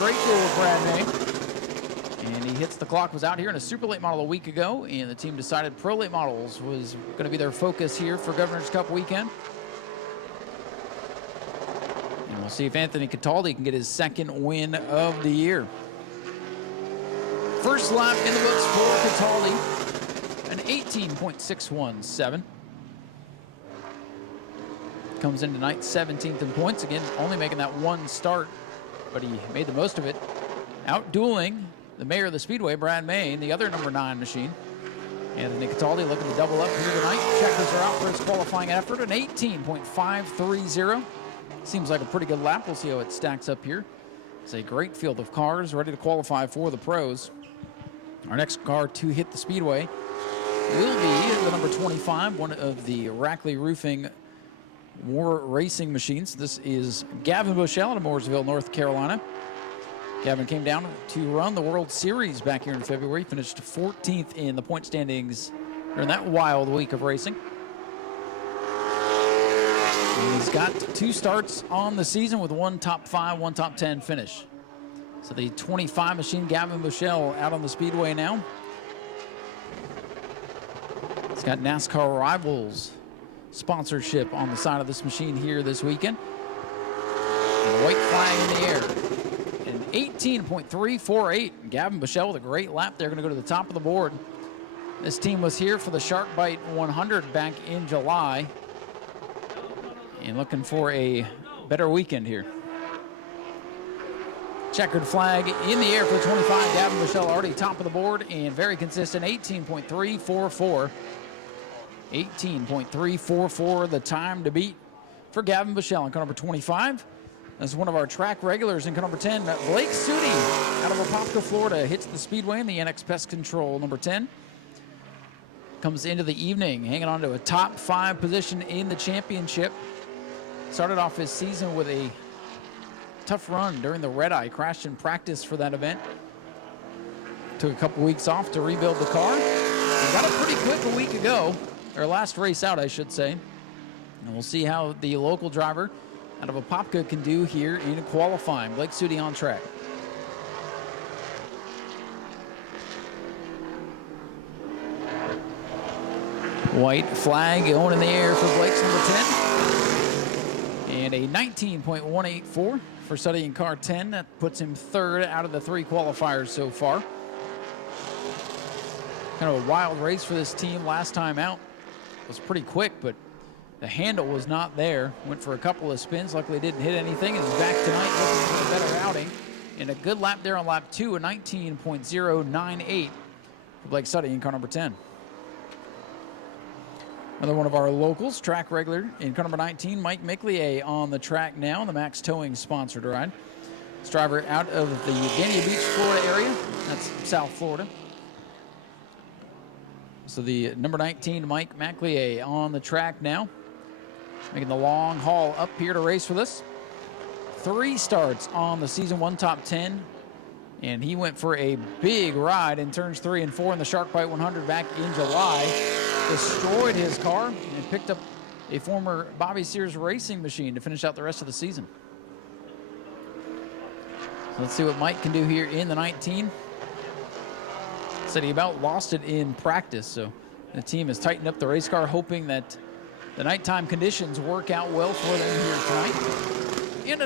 Great deal with Brad May. And he hits the clock. Was out here in a super late model a week ago, and the team decided pro late models was going to be their focus here for Governor's Cup weekend. And we'll see if Anthony Cataldi can get his second win of the year. First lap in the books for Cataldi, an 18.617. Comes in tonight 17th in points. Again, only making that one start, but he made the most of it. Out-dueling the mayor of the Speedway, Brad May, and the other number 9 machine. Anthony Cataldi looking to double up here tonight. Checkers are out for his qualifying effort, an 18.530. Seems like a pretty good lap. We'll see how it stacks up here. It's a great field of cars ready to qualify for the pros. Our next car to hit the Speedway will be the number 25, one of the Rackley Roofing War Racing machines. This is Gavin Bushell out of Mooresville, North Carolina. Gavin came down to run the World Series back here in February. Finished 14th in the point standings during that wild week of racing. And he's got 2 starts on the season with 1 top 5, 1 top 10 finish. So the 25 machine, Gavin Bushell, out on the Speedway now. It's got NASCAR Rivals sponsorship on the side of this machine here this weekend. And a white flag in the air. An 18.348. Gavin Bushell with a great lap. They're going to go to the top of the board. This team was here for the Shark Bite 100 back in July. And looking for a better weekend here. Checkered flag in the air for 25. Gavin Bushell already top of the board and very consistent, 18.344. 18.344, the time to beat for Gavin Bushell in car number 25. That's one of our track regulars in car number 10. Blake Sudi out of Apopka, Florida, hits the Speedway in the NX Pest Control number 10. Comes into the evening, hanging on to a top 5 position in the championship. Started off his season with a tough run during the red eye. Crashed in practice for that event. Took a couple weeks off to rebuild the car. And got it pretty quick a week ago. Or last race out, I should say. And we'll see how the local driver out of Apopka can do here in qualifying. Blake Sudi on track. White flag going in the air for Blake's number 10. And a 19.184 for studying car 10. That puts him 3rd out of the 3 qualifiers so far. Kind of a wild race for this team last time out. It was pretty quick, but the handle was not there. Went for a couple of spins. Luckily didn't hit anything. And he's back tonight looking for a better outing. And a good lap there on lap 2, a 19.098 for Blake Suddy in car number 10. Another one of our locals, track regular in car number 19, Mike Miclier on the track now in the Max Towing sponsored ride. This driver out of the Dania Beach, Florida area. That's South Florida. So the number 19, Mike Maclier, on the track now. Making the long haul up here to race with us. 3 starts on the season 1 top 10. And he went for a big ride in turns 3 and 4 in the Shark Bite 100 back in July. Destroyed his car and picked up a former Bobby Sears racing machine to finish out the rest of the season. So let's see what Mike can do here in the 19. Said he about lost it in practice, so the team has tightened up the race car, hoping that the nighttime conditions work out well for them here tonight. And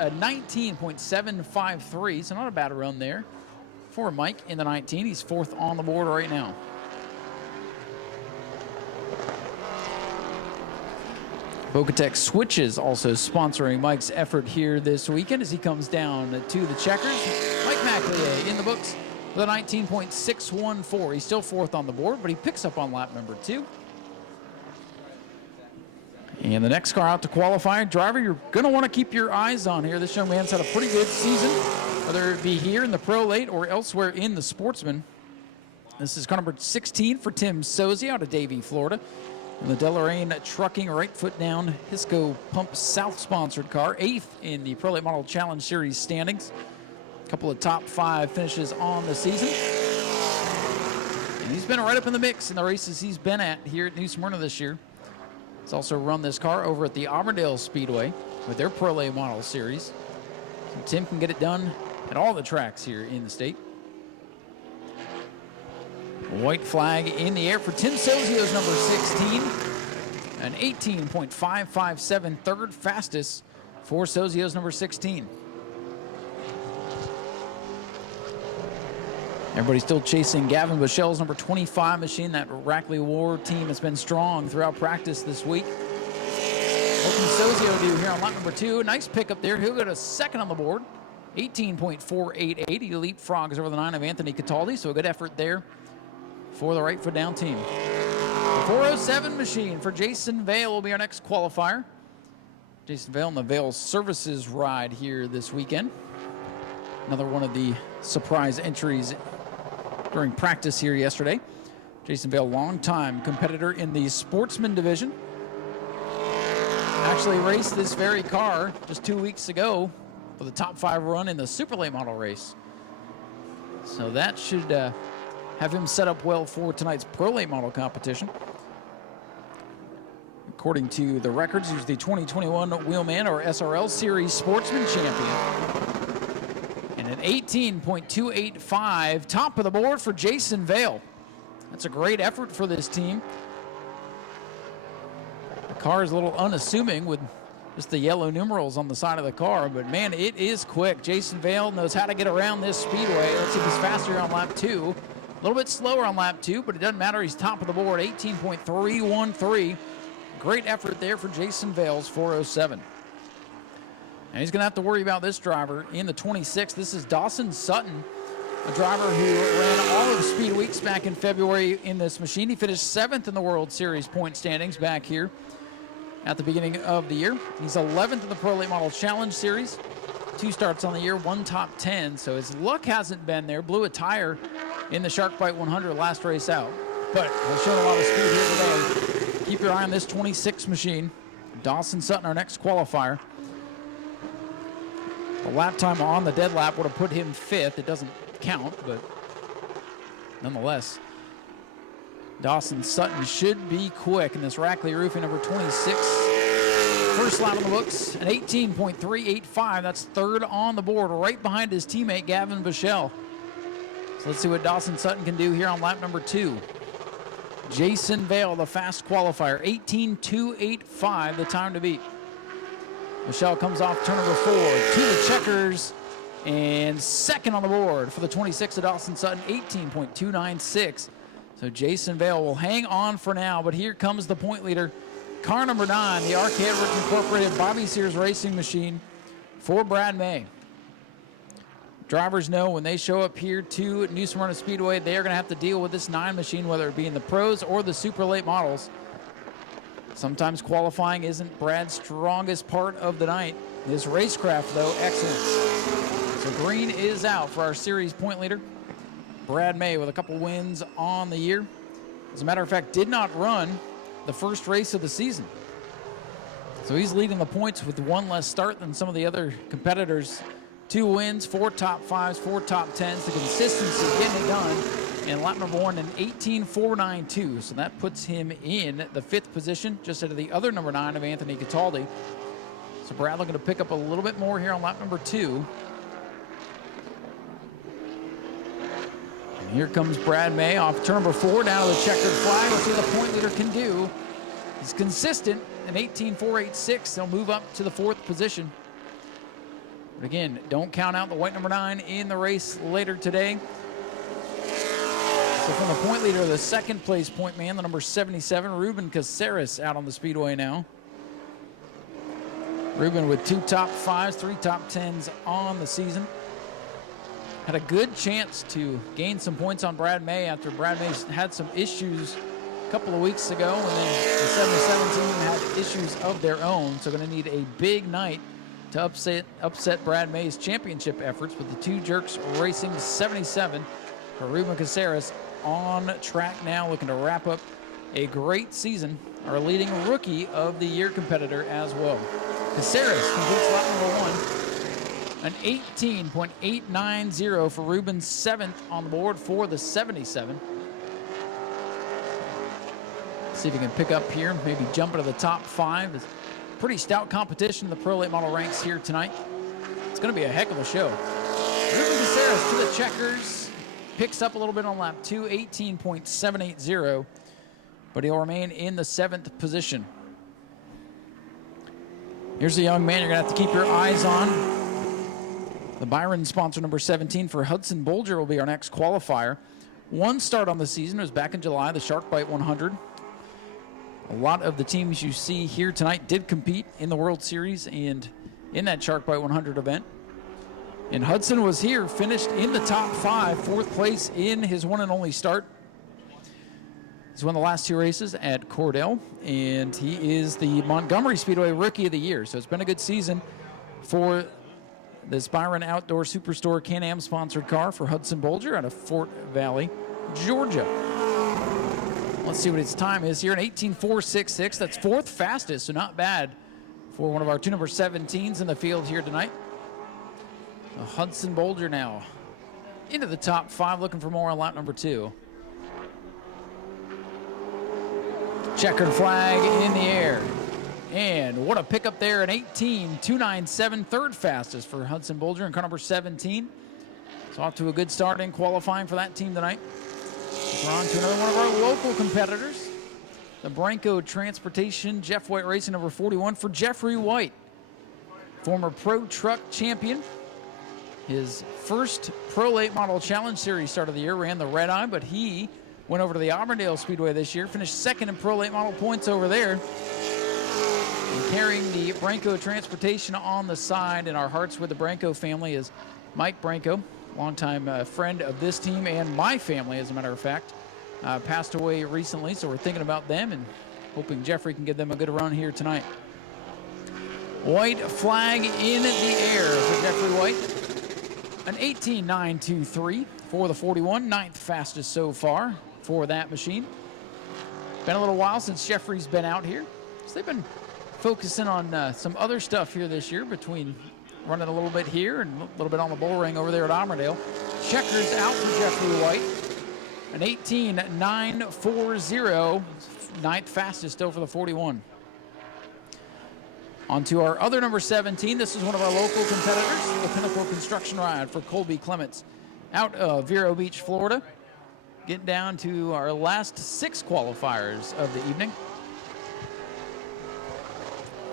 a 19.753, so not a bad run there for Mike in the 19. He's 4th on the board right now. Bocatech Switches also sponsoring Mike's effort here this weekend as he comes down to the checkers. Mike Maclier in the books with a 19.614. He's still 4th on the board, but he picks up on lap number 2. And the next car out to qualify, driver you're going to want to keep your eyes on here. This young man's had a pretty good season, whether it be here in the Pro Late or elsewhere in the Sportsman. This is car number 16 for Tim Sozi out of Davie, Florida. And the Deloraine Trucking right foot down Hisco Pump South sponsored car, 8th in the Pro Late Model Challenge Series standings. A couple of top 5 finishes on the season. And he's been right up in the mix in the races he's been at here at New Smyrna this year. He's also run this car over at the Auburndale Speedway with their Pro Late Model Series. So Tim can get it done at all the tracks here in the state. White flag in the air for Tim Sozio's number 16. An 18.557, third fastest for Sozio's number 16. Everybody's still chasing Gavin Bichel's number 25 machine. That Rackley War team has been strong throughout practice this week. What can Sozio do here on lap number 2? Nice pickup there. He'll go to second on the board. 18.488. He leapfrogs over the 9 of Anthony Cataldi, so a good effort there for the right foot down team. The 407 machine for Jason Vale will be our next qualifier. Jason Vale in the Vale Services ride here this weekend. Another one of the surprise entries during practice here yesterday. Jason Vale, longtime competitor in the Sportsman division. Actually raced this very car just 2 weeks ago for the top 5 run in the super late model race. So that should have him set up well for tonight's pro late model competition. According to the records, he's the 2021 Wheelman or SRL Series Sportsman Champion. And an 18.285, top of the board for Jason Vale. That's a great effort for this team. The car is a little unassuming with just the yellow numerals on the side of the car, but man, it is quick. Jason Vale knows how to get around this speedway. Let's see if he's faster on lap 2. A little bit slower on lap 2, but it doesn't matter. He's top of the board, 18.313. Great effort there for Jason Vale's 407. And he's going to have to worry about this driver in the 26th. This is Dawson Sutton, a driver who ran all of Speed Weeks back in February in this machine. He finished 7th in the World Series point standings back here at the beginning of the year. He's 11th in the Pro Late Model Challenge Series. 2 starts on the year, 1 top 10. So his luck hasn't been there. Blew a tire in the Shark Bite 100 last race out. But he's shown a lot of speed here today. Keep your eye on this 26 machine. Dawson Sutton, our next qualifier. The lap time on the dead lap would have put him 5th. It doesn't count, but nonetheless, Dawson Sutton should be quick in this Rackley Roofing number 26. First lap on the books, an 18.385. That's third on the board, right behind his teammate Gavin Bichelle. So let's see what Dawson Sutton can do here on lap number 2. Jason Vale, the fast qualifier, 18.285, the time to beat. Michelle comes off turn number 4 to the checkers, and second on the board for the 26 of Dawson Sutton, 18.296. So Jason Vale will hang on for now, but here comes the point leader. Car number 9, the Arcade Incorporated Bobby Sears Racing Machine for Brad May. Drivers know when they show up here to New Smyrna Speedway, they are going to have to deal with this 9 machine, whether it be in the pros or the super late models. Sometimes qualifying isn't Brad's strongest part of the night. His racecraft, though, excellent. So green is out for our series point leader, Brad May, with a couple wins on the year. As a matter of fact, did not run the first race of the season. So he's leading the points with 1 less start than some of the other competitors. 2 wins, 4 top 5s, 4 top 10s. The consistency getting it done. And lap number 1, an 18.492. So that puts him in the 5th position, just out of the other number 9 of Anthony Cataldi. So Brad looking to pick up a little bit more here on lap number 2. And here comes Brad May off turn number 4 down to the checkered flag. Let's see what the point leader can do. He's consistent, an 18.486. They'll move up to the 4th position. But again, don't count out the white number 9 in the race later today. So from the point leader, the 2nd place point man, the number 77, Ruben Caceres, out on the speedway now. Ruben with 2 top 5s, 3 top 10s on the season. Had a good chance to gain some points on Brad May after Brad May had some issues a couple of weeks ago, and then the 77 team had issues of their own. So going to need a big night to upset Brad May's championship efforts, with the 2 Jerks racing 77 for Ruben Caceres on track now, looking to wrap up a great season. Our leading rookie of the year competitor as well. Caceres completes lap number 1. An 18.890 for Ruben's 7th on the board for the 77. See if he can pick up here, maybe jump into the top 5. It's pretty stout competition in the Pro Late Model ranks here tonight. It's going to be a heck of a show. Checkers picks up a little bit on lap 2, 18.780, but he'll remain in the 7th position. Here's a young man you're going to have to keep your eyes on. The Byron sponsor number 17 for Hudson Bolger will be our next qualifier. One start on the season. It was back in July, the Shark Bite 100. A lot of the teams you see here tonight did compete in the World Series and in that Shark Bite 100 event. And Hudson was here, finished in the top 5, 4th place in his one and only start. He's won the last 2 races at Cordell, and he is the Montgomery Speedway Rookie of the Year. So it's been a good season for this Byron Outdoor Superstore Can-Am sponsored car for Hudson Bolger out of Fort Valley, Georgia. Let's see what his time is here, an 18.466. That's 4th fastest, so not bad for one of our 2 number 17s in the field here tonight. Hudson Bolger now into the top 5, looking for more on lap number 2. Checkered flag in the air. And what a pickup there, an 18.297, 3rd fastest for Hudson Bolger in car number 17. So off to a good start in qualifying for that team tonight. We're on to another one of our local competitors, the Branco Transportation Jeff White Racing number 41 for Jeffrey White, former Pro Truck champion. His first Pro Late Model Challenge Series start of the year ran the Red Eye, but he went over to the Auburndale Speedway this year, finished 2nd in Pro Late Model points over there. And carrying the Branco Transportation on the side, and our hearts with the Branco family is Mike Branco, longtime friend of this team and my family, as a matter of fact. Passed away recently, so we're thinking about them and hoping Jeffrey can give them a good run here tonight. White flag in the air for Jeffrey White. An 18.923 for the 41, 9th fastest so far for that machine. Been a little while since Jeffrey's been out here, so they've been focusing on some other stuff here this year, between running a little bit here and a little bit on the bull ring over there at Auburndale. Checkers out for Jeffrey White. An 18.940, 9th fastest still for the 41. On to our other number 17. This is one of our local competitors, the Pinnacle Construction Ride for Colby Clements out of Vero Beach, Florida. Getting down to our last 6 qualifiers of the evening.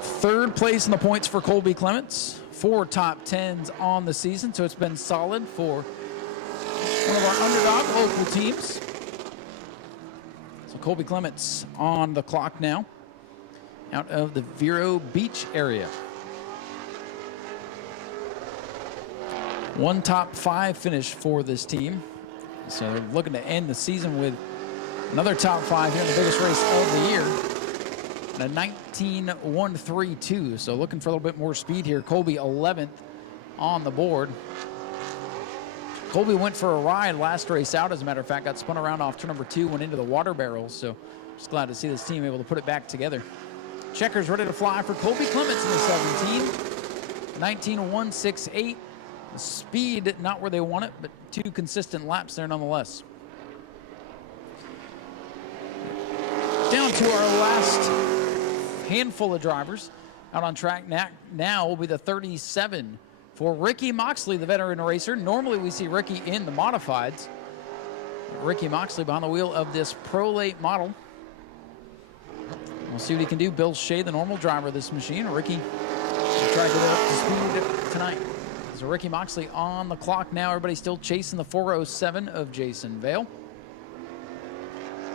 3rd place in the points for Colby Clements. 4 top 10s on the season, so it's been solid for one of our underdog local teams. So Colby Clements on the clock now, out of the Vero Beach area. 1 top 5 finish for this team. So they're looking to end the season with another top 5 here in the biggest race of the year. And a 19.132. So looking for a little bit more speed here. Colby 11th on the board. Colby went for a ride last race out, as a matter of fact. Got spun around off turn number 2, went into the water barrels. So just glad to see this team able to put it back together. Checkers ready to fly for Colby Clements in the 17. 19.168. The speed not where they want it, but 2 consistent laps there nonetheless. Down to our last handful of drivers out on track now will be the 37 for Ricky Moxley, the veteran racer. Normally we see Ricky in the modifieds. Ricky Moxley behind the wheel of this Pro Late model. We'll see what he can do. Bill Shea, the normal driver of this machine. Ricky will try to get it up to speed tonight. So Ricky Moxley on the clock now. Everybody still chasing the 407 of Jason Vale.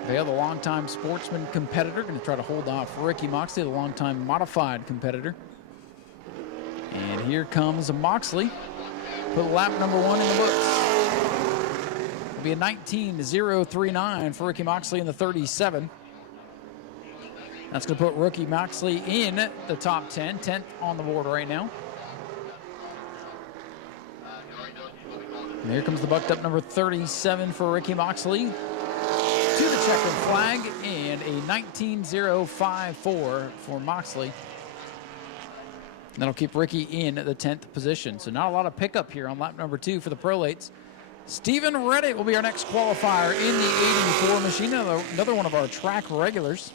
Vale, the longtime sportsman competitor, going to try to hold off Ricky Moxley, the longtime modified competitor. And here comes Moxley. Put lap number 1 in the books. It'll be a 19.039 for Ricky Moxley in the 37. That's going to put Ricky Moxley in the top 10, 10th on the board right now. And here comes the bucked up number 37 for Ricky Moxley. To the checkered flag, and a 19.054 for Moxley. And that'll keep Ricky in the 10th position. So not a lot of pickup here on lap number 2 for the Prolates. Stephen Redditt will be our next qualifier in the 84 machine, another one of our track regulars.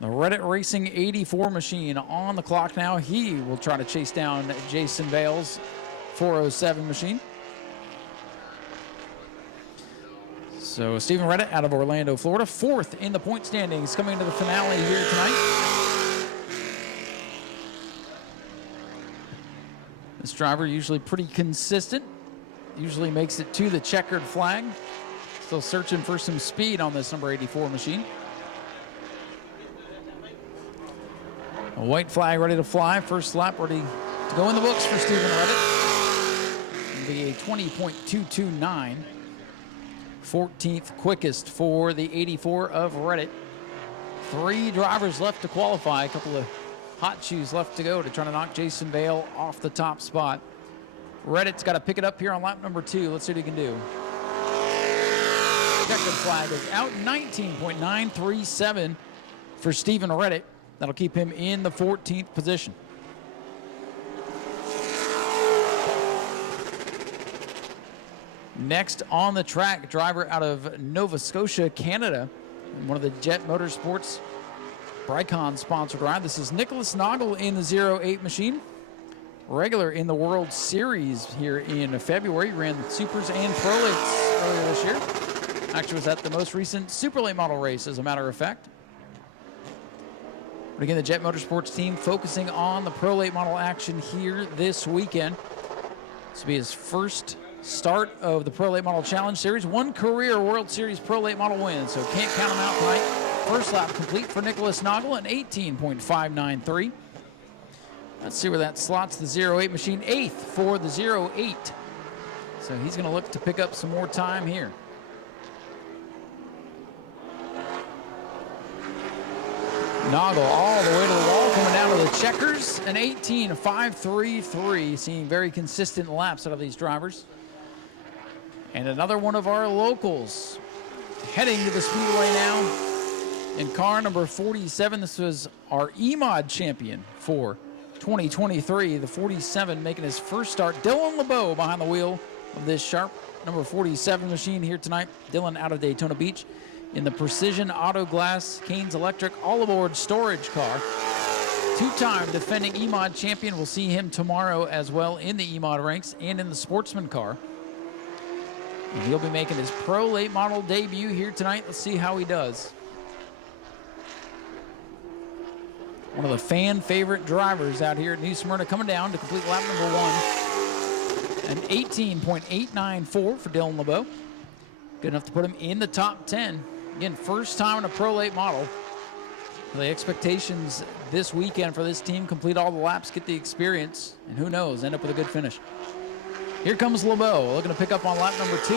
The Redditt Racing 84 machine on the clock now. He will try to chase down Jason Vale's 407 machine. So Stephen Reddit out of Orlando, Florida, 4th in the point standings, coming into the finale here tonight. This driver usually pretty consistent, usually makes it to the checkered flag. Still searching for some speed on this number 84 machine. A white flag ready to fly. First lap ready to go in the books for Stephen Reddit. It'll be a 20.229. 14th quickest for the 84 of Reddit. 3 drivers left to qualify. A couple of hot shoes left to go to try to knock Jason Vale off the top spot. Reddit's got to pick it up here on lap number 2. Let's see what he can do. Checkered flag is out. 19.937 for Stephen Reddit. That'll keep him in the 14th position. Next on the track, driver out of Nova Scotia, Canada, one of the Jet Motorsports Bricon sponsored ride. This is Nicholas Noggle in the 08 machine. Regular in the World Series here in February. Ran Supers and Prolates earlier this year. Actually was at the most recent Super Late model race, as a matter of fact. But again, the Jet Motorsports team focusing on the Pro Late model action here this weekend. This will be his first start of the Pro Late Model Challenge Series. 1 career World Series Pro Late Model win, so can't count him out tonight. First lap complete for Nicholas Noggle at 18.593. Let's see where that slots the 08 machine. 8th for the 08. So he's going to look to pick up some more time here. Noggle all the way to the wall, coming down to the checkers. An 18.533, seeing very consistent laps out of these drivers. And another one of our locals heading to the Speedway now in car number 47. This was our EMOD champion for 2023. The 47 making his first start. Dylan LeBeau behind the wheel of this sharp number 47 machine here tonight. Dylan out of Daytona Beach in the Precision Auto Glass Canes Electric all-aboard storage car. 2-time defending EMOD champion. We'll see him tomorrow as well in the EMOD ranks and in the Sportsman car. And he'll be making his Pro Late Model debut here tonight. Let's see how he does. One of the fan favorite drivers out here at New Smyrna, coming down to complete lap number 1. An 18.894 for Dylan LeBeau. Good enough to put him in the top 10. Again, first time in a Pro Late Model. The expectations this weekend for this team: complete all the laps, get the experience, and who knows, end up with a good finish. Here comes LeBeau, looking to pick up on lap number 2.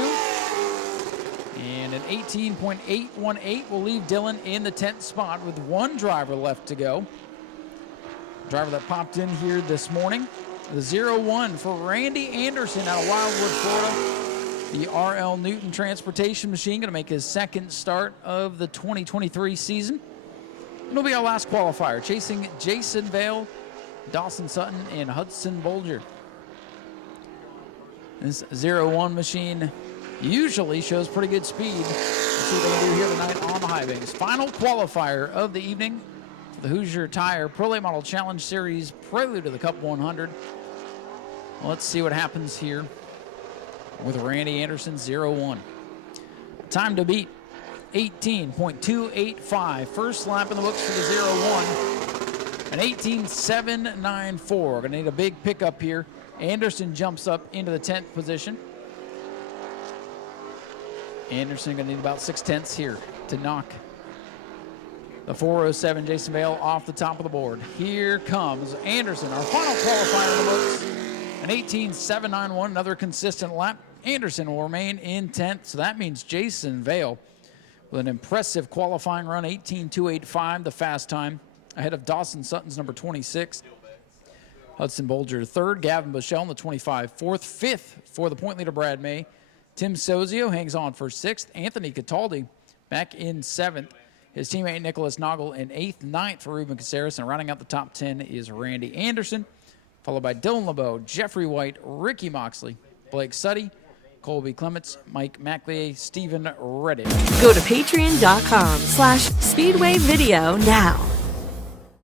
And an 18.818 will leave Dylan in the 10th spot with 1 driver left to go. Driver that popped in here this morning, the 01 for Randy Anderson out of Wildwood, Florida. The RL Newton Transportation machine going to make his second start of the 2023 season. It'll be our last qualifier, chasing Jason Vale, Dawson Sutton, and Hudson Bolger. This 01 machine usually shows pretty good speed. Let's see what they can do here tonight on the high banks. Final qualifier of the evening for the Hoosier Tire Pro Late Model Challenge Series Prelude to the Cup 100. Well, let's see what happens here with Randy Anderson 01. Time to beat 18.285. First lap in the books for the 01. An 18.794. Gonna need a big pickup here. Anderson jumps up into the 10th position. Anderson gonna need about 6/10 here to knock the 407 Jason Vale off the top of the board. Here comes Anderson, our final qualifier in the books. An 18.791, another consistent lap. Anderson will remain in 10th, so that means Jason Vale with an impressive qualifying run, 18.285, the fast time, ahead of Dawson Sutton's number 26. Hudson Bolger third, Gavin Bushell in the 25, fourth, fifth for the point leader Brad May. Tim Sozio hangs on for 6th. Anthony Cataldi back in 7th. His teammate Nicholas Noggle in 8th, 9th for Ruben Caceres, and rounding out the top 10 is Randy Anderson, followed by Dylan LeBeau, Jeffrey White, Ricky Moxley, Blake Suddy, Colby Clements, Mike Maclier, Stephen Reddit. Go to patreon.com/Speedway Video now.